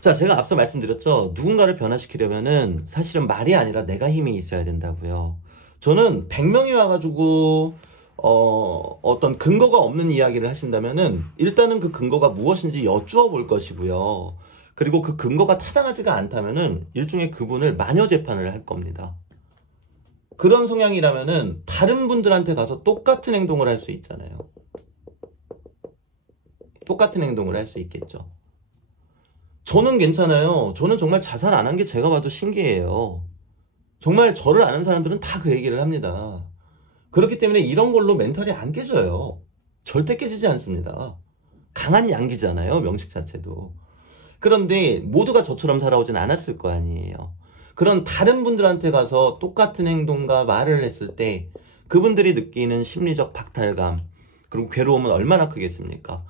자, 제가 앞서 말씀드렸죠. 누군가를 변화시키려면은 사실은 말이 아니라 내가 힘이 있어야 된다고요. 저는 100명이 와가지고 어떤 근거가 없는 이야기를 하신다면은 일단은 그 근거가 무엇인지 여쭈어 볼 것이고요. 그리고 그 근거가 타당하지가 않다면은 일종의 그분을 마녀 재판을 할 겁니다. 그런 성향이라면은 다른 분들한테 가서 똑같은 행동을 할 수 있잖아요. 똑같은 행동을 할 수 있겠죠. 저는 괜찮아요. 저는 정말 자살 안 한 게 제가 봐도 신기해요. 정말 저를 아는 사람들은 다 그 얘기를 합니다. 그렇기 때문에 이런 걸로 멘탈이 안 깨져요. 절대 깨지지 않습니다. 강한 양기잖아요, 명식 자체도. 그런데 모두가 저처럼 살아오진 않았을 거 아니에요. 그런 다른 분들한테 가서 똑같은 행동과 말을 했을 때 그분들이 느끼는 심리적 박탈감, 그리고 괴로움은 얼마나 크겠습니까?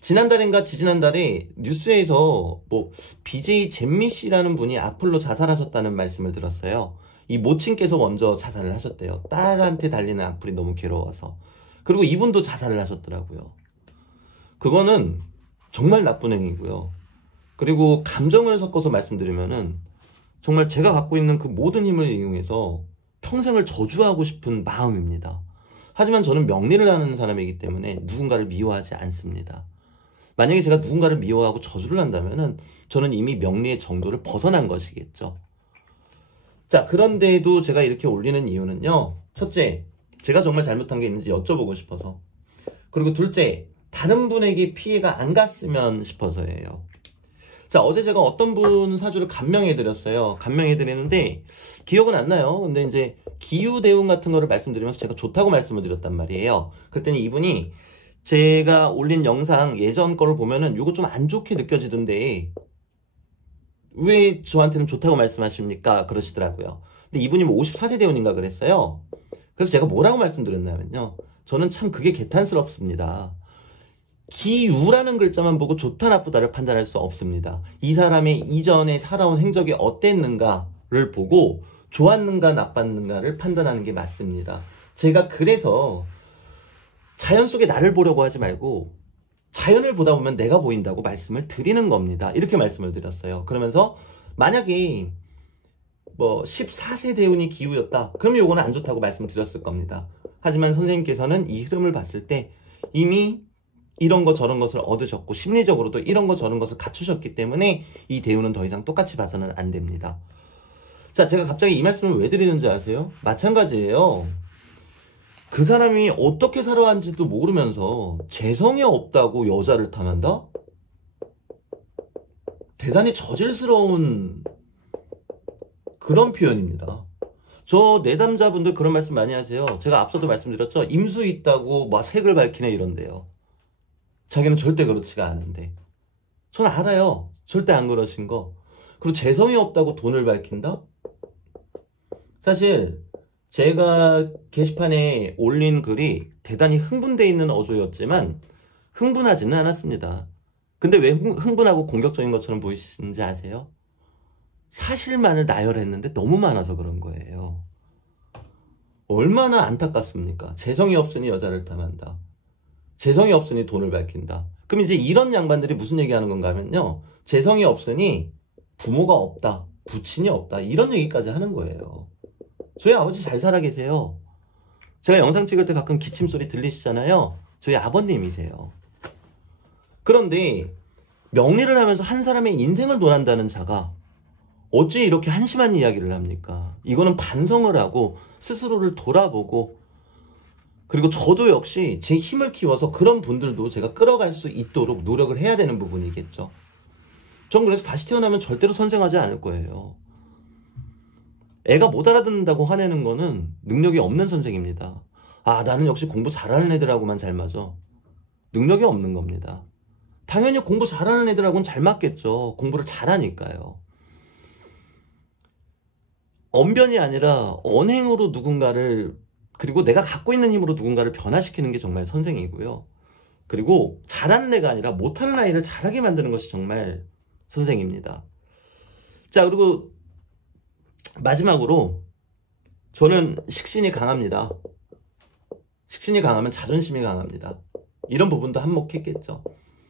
지난달인가 지지난달에 뉴스에서 뭐 BJ 잼미 씨라는 분이 악플로 자살하셨다는 말씀을 들었어요. 이 모친께서 먼저 자살을 하셨대요. 딸한테 달리는 악플이 너무 괴로워서. 그리고 이분도 자살을 하셨더라고요. 그거는 정말 나쁜 행위고요. 그리고 감정을 섞어서 말씀드리면은 정말 제가 갖고 있는 그 모든 힘을 이용해서 평생을 저주하고 싶은 마음입니다. 하지만 저는 명리를 하는 사람이기 때문에 누군가를 미워하지 않습니다. 만약에 제가 누군가를 미워하고 저주를 한다면은 저는 이미 명리의 정도를 벗어난 것이겠죠. 자, 그런데도 제가 이렇게 올리는 이유는요. 첫째, 제가 정말 잘못한 게 있는지 여쭤보고 싶어서. 그리고 둘째, 다른 분에게 피해가 안 갔으면 싶어서예요. 자, 어제 제가 어떤 분 사주를 감명해드렸어요. 감명해드리는데 기억은 안 나요. 근데 이제 기후대운 같은 거를 말씀드리면서 제가 좋다고 말씀을 드렸단 말이에요. 그랬더니 이분이 제가 올린 영상 예전 거를 보면은 이거 좀 안 좋게 느껴지던데 왜 저한테는 좋다고 말씀하십니까? 그러시더라고요. 근데 이분이 뭐 54세 대운인가 그랬어요. 그래서 제가 뭐라고 말씀드렸냐면요. 저는 참 그게 개탄스럽습니다. 기우라는 글자만 보고 좋다 나쁘다를 판단할 수 없습니다. 이 사람의 이전에 살아온 행적이 어땠는가를 보고 좋았는가 나빴는가를 판단하는 게 맞습니다. 제가 그래서 자연 속에 나를 보려고 하지 말고 자연을 보다 보면 내가 보인다고 말씀을 드리는 겁니다. 이렇게 말씀을 드렸어요. 그러면서 만약에 뭐 14세 대운이 기우였다. 그러면 요거는 안 좋다고 말씀을 드렸을 겁니다. 하지만 선생님께서는 이 흐름을 봤을 때 이미 이런 거 저런 것을 얻으셨고 심리적으로도 이런 거 저런 것을 갖추셨기 때문에 이 대운은 더 이상 똑같이 봐서는 안 됩니다. 자, 제가 갑자기 이 말씀을 왜 드리는지 아세요? 마찬가지예요. 그 사람이 어떻게 살아왔는지도 모르면서 재성이 없다고 여자를 탐한다? 대단히 저질스러운 그런 표현입니다. 저 내담자분들 그런 말씀 많이 하세요. 제가 앞서도 말씀드렸죠. 임수 있다고 막 색을 밝히네 이런데요. 자기는 절대 그렇지가 않은데. 전 알아요. 절대 안 그러신 거. 그리고 재성이 없다고 돈을 밝힌다? 사실 제가 게시판에 올린 글이 대단히 흥분되어 있는 어조였지만 흥분하지는 않았습니다. 근데 왜 흥분하고 공격적인 것처럼 보이시는지 아세요? 사실만을 나열했는데 너무 많아서 그런 거예요. 얼마나 안타깝습니까? 재성이 없으니 여자를 탐한다. 재성이 없으니 돈을 밝힌다. 그럼 이제 이런 양반들이 무슨 얘기하는 건가 하면요. 재성이 없으니 부모가 없다. 부친이 없다. 이런 얘기까지 하는 거예요. 저희 아버지 잘 살아 계세요. 제가 영상 찍을 때 가끔 기침 소리 들리시잖아요. 저희 아버님이세요. 그런데 명리를 하면서 한 사람의 인생을 논한다는 자가 어찌 이렇게 한심한 이야기를 합니까? 이거는 반성을 하고 스스로를 돌아보고, 그리고 저도 역시 제 힘을 키워서 그런 분들도 제가 끌어갈 수 있도록 노력을 해야 되는 부분이겠죠. 전 그래서 다시 태어나면 절대로 선생하지 않을 거예요. 애가 못 알아듣는다고 화내는 거는 능력이 없는 선생입니다. 아, 나는 역시 공부 잘하는 애들하고만 잘 맞아. 능력이 없는 겁니다. 당연히 공부 잘하는 애들하고는 잘 맞겠죠. 공부를 잘하니까요. 언변이 아니라 언행으로 누군가를, 그리고 내가 갖고 있는 힘으로 누군가를 변화시키는 게 정말 선생이고요. 그리고 잘하는 애가 아니라 못하는 아이를 잘하게 만드는 것이 정말 선생입니다. 자, 그리고 마지막으로 저는 식신이 강합니다. 식신이 강하면 자존심이 강합니다. 이런 부분도 한몫했겠죠.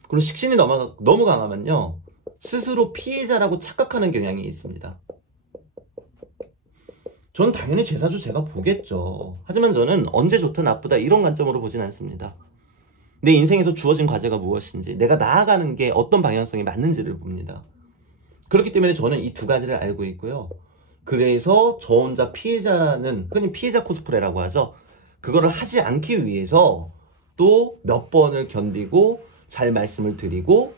그리고 식신이 너무 강하면요, 스스로 피해자라고 착각하는 경향이 있습니다. 저는 당연히 제 사주 제가 보겠죠. 하지만 저는 언제 좋다 나쁘다 이런 관점으로 보진 않습니다. 내 인생에서 주어진 과제가 무엇인지, 내가 나아가는 게 어떤 방향성이 맞는지를 봅니다. 그렇기 때문에 저는 이 두 가지를 알고 있고요. 그래서 저 혼자 피해자는, 흔히 피해자 코스프레라고 하죠. 그거를 하지 않기 위해서 또 몇 번을 견디고 잘 말씀을 드리고,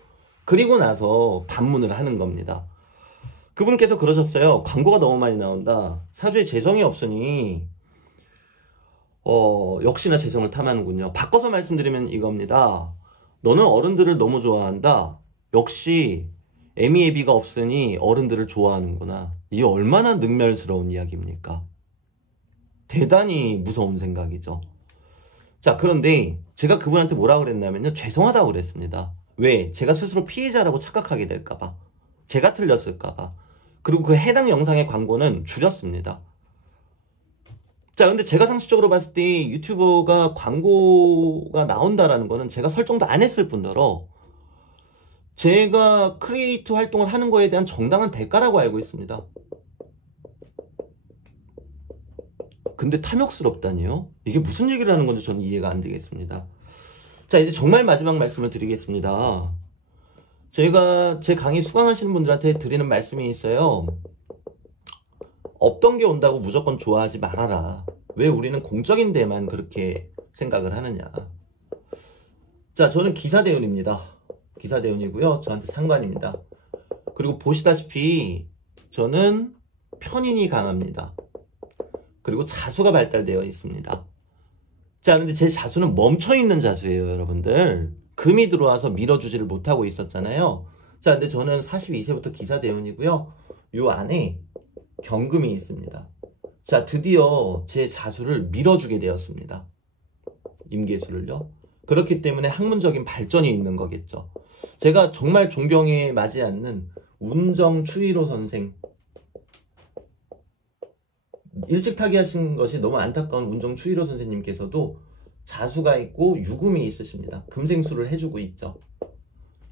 그리고 나서 반문을 하는 겁니다. 그분께서 그러셨어요. 광고가 너무 많이 나온다. 사주에 재성이 없으니 역시나 재성을 탐하는군요. 바꿔서 말씀드리면 이겁니다. 너는 어른들을 너무 좋아한다. 역시 애미애비가 없으니 어른들을 좋아하는구나. 이게 얼마나 능멸스러운 이야기입니까? 대단히 무서운 생각이죠. 자, 그런데 제가 그분한테 뭐라 그랬냐면요, 죄송하다고 그랬습니다. 왜? 제가 스스로 피해자라고 착각하게 될까봐, 제가 틀렸을까봐. 그리고 그 해당 영상의 광고는 줄였습니다. 자, 근데 제가 상식적으로 봤을 때 유튜버가 광고가 나온다라는 거는 제가 설정도 안 했을 뿐더러 제가 크리에이터 활동을 하는 거에 대한 정당한 대가라고 알고 있습니다. 근데 탐욕스럽다니요? 이게 무슨 얘기를 하는 건지 저는 이해가 안 되겠습니다. 자, 이제 정말 마지막 말씀을 드리겠습니다. 제가 제 강의 수강하시는 분들한테 드리는 말씀이 있어요. 없던 게 온다고 무조건 좋아하지 말아라. 왜 우리는 공적인 데만 그렇게 생각을 하느냐. 자, 저는 기사대운입니다. 기사대운이고요. 저한테 상관입니다. 그리고 보시다시피 저는 편인이 강합니다. 그리고 자수가 발달되어 있습니다. 자, 근데 제 자수는 멈춰있는 자수예요, 여러분들. 금이 들어와서 밀어주지를 못하고 있었잖아요. 자, 근데 저는 42세부터 기사대운이고요. 요 안에 경금이 있습니다. 자, 드디어 제 자수를 밀어주게 되었습니다. 임계수를요. 그렇기 때문에 학문적인 발전이 있는 거겠죠. 제가 정말 존경에 맞지 않는 운정 추이로 선생, 일찍 타기하신 것이 너무 안타까운 운정 추이로 선생님께서도 자수가 있고 유금이 있으십니다. 금생수를 해주고 있죠.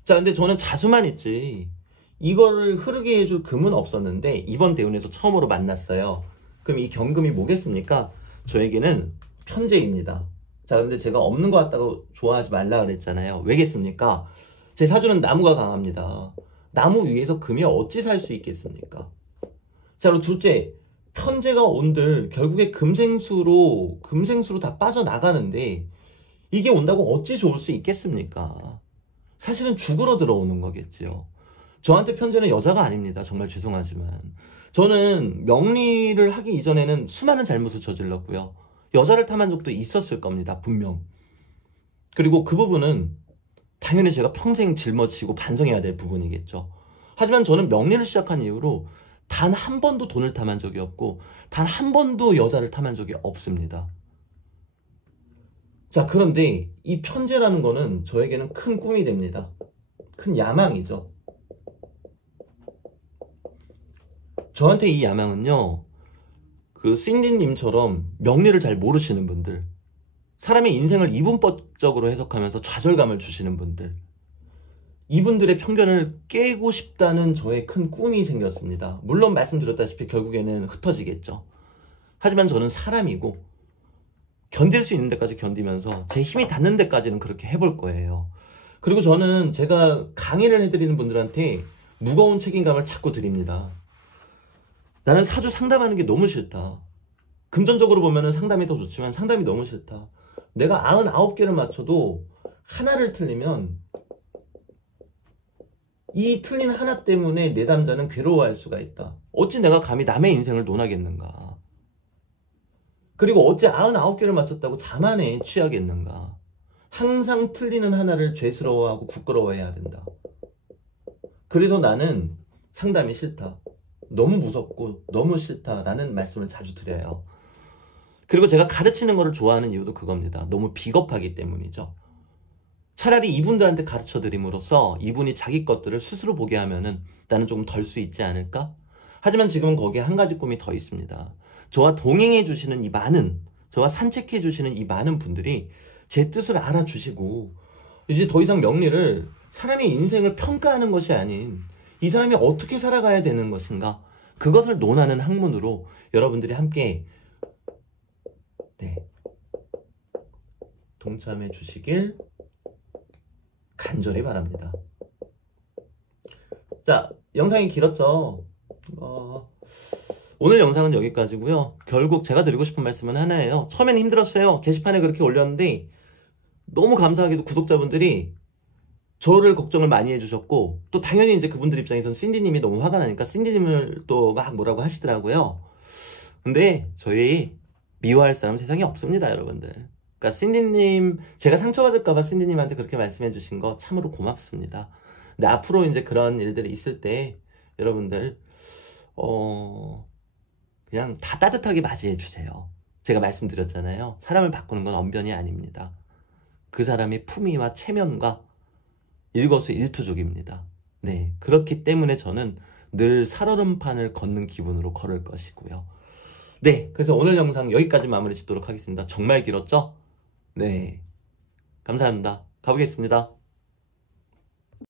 자, 근데 저는 자수만 있지 이거를 흐르게 해줄 금은 없었는데 이번 대운에서 처음으로 만났어요. 그럼 이 경금이 뭐겠습니까? 저에게는 편재입니다. 자, 근데 제가 없는 것 같다고 좋아하지 말라 그랬잖아요. 왜겠습니까? 제 사주는 나무가 강합니다. 나무 위에서 금이 어찌 살 수 있겠습니까? 자, 그리고 둘째, 편재가 온들 결국에 금생수로 다 빠져나가는데 이게 온다고 어찌 좋을 수 있겠습니까? 사실은 죽으러 들어오는 거겠지요. 저한테 편재는 여자가 아닙니다. 정말 죄송하지만 저는 명리를 하기 이전에는 수많은 잘못을 저질렀고요. 여자를 탐한 적도 있었을 겁니다. 분명. 그리고 그 부분은 당연히 제가 평생 짊어지고 반성해야 될 부분이겠죠. 하지만 저는 명리를 시작한 이후로 단 한 번도 돈을 탐한 적이 없고 단 한 번도 여자를 탐한 적이 없습니다. 자, 그런데 이 편재라는 거는 저에게는 큰 꿈이 됩니다. 큰 야망이죠. 저한테 이 야망은요, 그 신디님처럼 명리를 잘 모르시는 분들, 사람의 인생을 이분법적으로 해석하면서 좌절감을 주시는 분들, 이분들의 편견을 깨고 싶다는 저의 큰 꿈이 생겼습니다. 물론 말씀드렸다시피 결국에는 흩어지겠죠. 하지만 저는 사람이고 견딜 수 있는 데까지 견디면서 제 힘이 닿는 데까지는 그렇게 해볼 거예요. 그리고 저는 제가 강의를 해드리는 분들한테 무거운 책임감을 자꾸 드립니다. 나는 사주 상담하는 게 너무 싫다. 금전적으로 보면은 상담이 더 좋지만 상담이 너무 싫다. 내가 99개를 맞춰도 하나를 틀리면 이 틀린 하나 때문에 내담자는 괴로워할 수가 있다. 어찌 내가 감히 남의 인생을 논하겠는가. 그리고 어찌 99개를 맞췄다고 자만에 취하겠는가. 항상 틀리는 하나를 죄스러워하고 부끄러워해야 된다. 그래서 나는 상담이 싫다. 너무 무섭고 너무 싫다라는 말씀을 자주 드려요. 그리고 제가 가르치는 거를 좋아하는 이유도 그겁니다. 너무 비겁하기 때문이죠. 차라리 이분들한테 가르쳐 드림으로써 이분이 자기 것들을 스스로 보게 하면은 나는 조금 덜 수 있지 않을까? 하지만 지금은 거기에 한 가지 꿈이 더 있습니다. 저와 동행해 주시는 이 많은, 저와 산책해 주시는 이 많은 분들이 제 뜻을 알아주시고 이제 더 이상 명리를 사람의 인생을 평가하는 것이 아닌 이 사람이 어떻게 살아가야 되는 것인가, 그것을 논하는 학문으로 여러분들이 함께 동참해 주시길 간절히 바랍니다. 자, 영상이 길었죠? 오늘 영상은 여기까지고요. 결국 제가 드리고 싶은 말씀은 하나예요. 처음엔 힘들었어요. 게시판에 그렇게 올렸는데 너무 감사하게도 구독자분들이 저를 걱정을 많이 해주셨고, 또 당연히 이제 그분들 입장에서는 신디님이 너무 화가 나니까 신디님을 또 막 뭐라고 하시더라고요. 근데 저희 미워할 사람 세상에 없습니다, 여러분들. 그러니까 신디님, 제가 상처받을까봐 신디님한테 그렇게 말씀해 주신 거 참으로 고맙습니다. 근데 앞으로 이제 그런 일들이 있을 때 여러분들 그냥 다 따뜻하게 맞이해 주세요. 제가 말씀드렸잖아요. 사람을 바꾸는 건 언변이 아닙니다. 그 사람의 품위와 체면과 일거수일투족입니다. 네, 그렇기 때문에 저는 늘 살얼음판을 걷는 기분으로 걸을 것이고요. 네, 그래서 오늘 영상 여기까지 마무리 짓도록 하겠습니다. 정말 길었죠? 네, 감사합니다. 가보겠습니다.